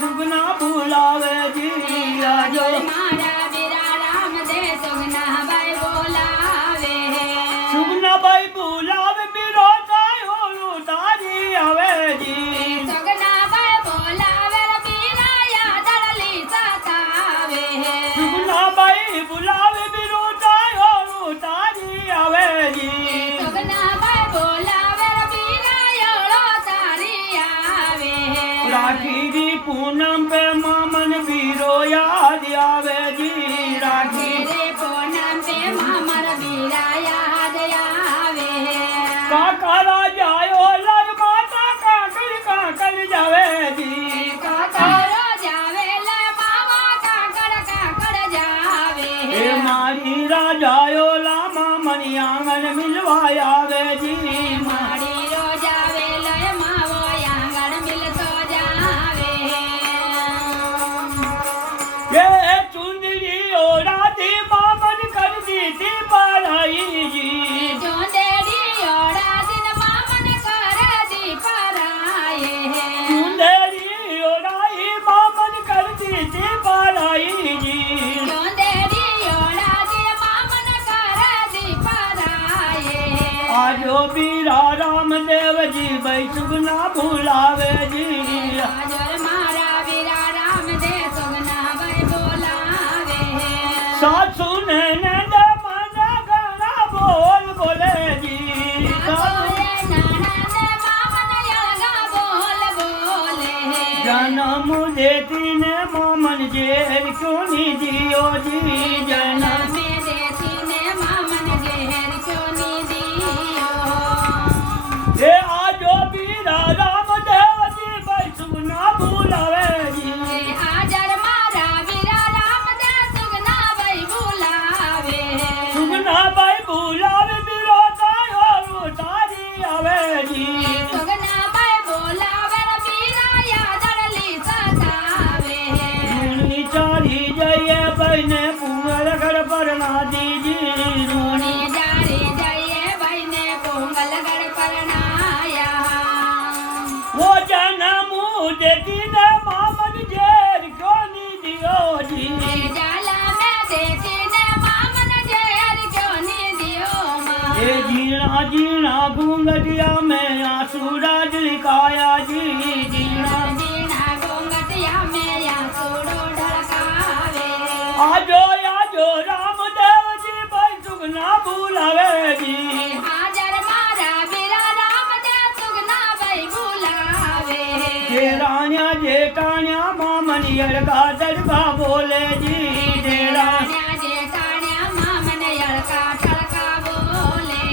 सुगना बुलावे जी आजो मारा बीरा राम दे सुगना भाई बोलावे सुगना भाई बुलावे बीरो जायो लुटारी आवे जी सुगना भाई बोलावे बीरा याद ली सतावे सुगना भाई बुलावे बीरो जायो लुटारी आवे जी सुगना भाई बोलावे बीरा योलो तारी आवे राखी जी पूनम पे मामन बीरो याद आवे जी राखी रे पूनम पे मामर बीरा याद आवे काका जायो लर माता काकड़ जावे जी काकरो जावे ले मामा काकड़ जावे हे मारी राजायो लामा मनी आंगन मिलवाया आवे जी मारी रो जावे ले मावो आंगन मिलतो जावे ये चुंदड़ी ओरा दी मामन कर दी थी पढ़ाई जी जोंदेड़ी ओड़ा दिन मामन कर दी पराए चुंदड़ी ओराई मामन कर दी थी पढ़ाई जी जोंदेड़ी ओड़ा दिन मामन कर दी पराए आजो बीरा रामदेव जी भाई सुगना बुलावे जी आजर मारा बीरा राम दे सुगना भाई बोलावे सासू ने दे मन गाना बोल बोले जी बोले ननद मामन यलगा बोल बोले जन्म देती ने मामन जेर क्यों नहीं दियो जी जन्म में देती ने मामन जेहर क्यों नी दियो ये आजो बीरा रामदेव जी भाई सुगना बुलावे जी हाजर मारा बीरा राम दे सुगना भाई बुलावे सुगना भाई बुलावे बीरो जायो लुटारी आवे जी सुगना भाई बोलावे बीरा यादर ली सतावे धूनी चारी जाइए बहने पुंगल घर पर ना दीजी रोनी जारी जाइए भाई ने पोंगल गढ़ परनाया वो जन्म देती ने मामन जेर क्यों नहीं दियो जी जाला में देती ने मामन जेहर क्यों नी दियो माँ ये जीना जीना घूंघटिया में आंसू राज लिखाया जी जीना जीना गोंगटिया में या सोड़ो ढलकावे आजो आजो रामदेव जी भाई सुगना बुलावे जी हाजर मारा बीरा राम दे सुगना भाई बुलावे जेरान्या जेठान्या मामन यरगा दरगा बोले जी जेरा राण्या जेठाण्या मामन यलका ठलका बोले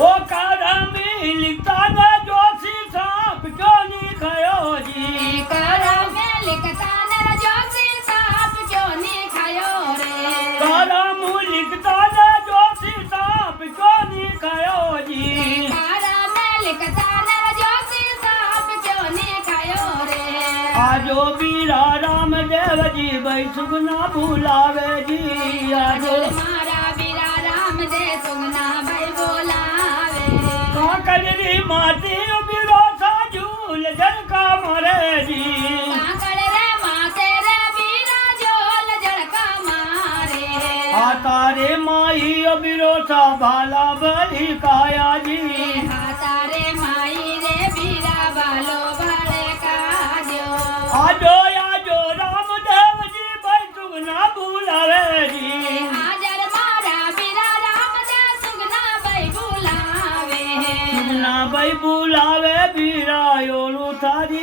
वो कारामी लिखता ने जोशी सांप क्यों नहीं खायो जी करो में लिखता नर जोशी साहब क्यों नी खायो रे कारामू लिखता ने जोशी सांप क्यों नहीं खायो जी कारा में लिखता नर जोशी साहब क्यों नी खायो रे आजो बीरा रामदेव जी भाई सुगना बुलावे जी आजो मारा बीरा राम दे सुगना भाई बोलावे काकड़ी माटी बीरो सा झूल झलका मरे जी काकड़ रे माते रे बीरा झोल झड़का मारे तारे माई बीरो सा भाला बली काया जी हाथा रे माई रे बीरा बालो भड़े काजो आजो आजो रामदेव जी भाई सुगना बुलावे जी हाजर मारा बीरा राम दे सुगना भाई बुलावे सुगना भाई बुलावे बीरा योलू थारी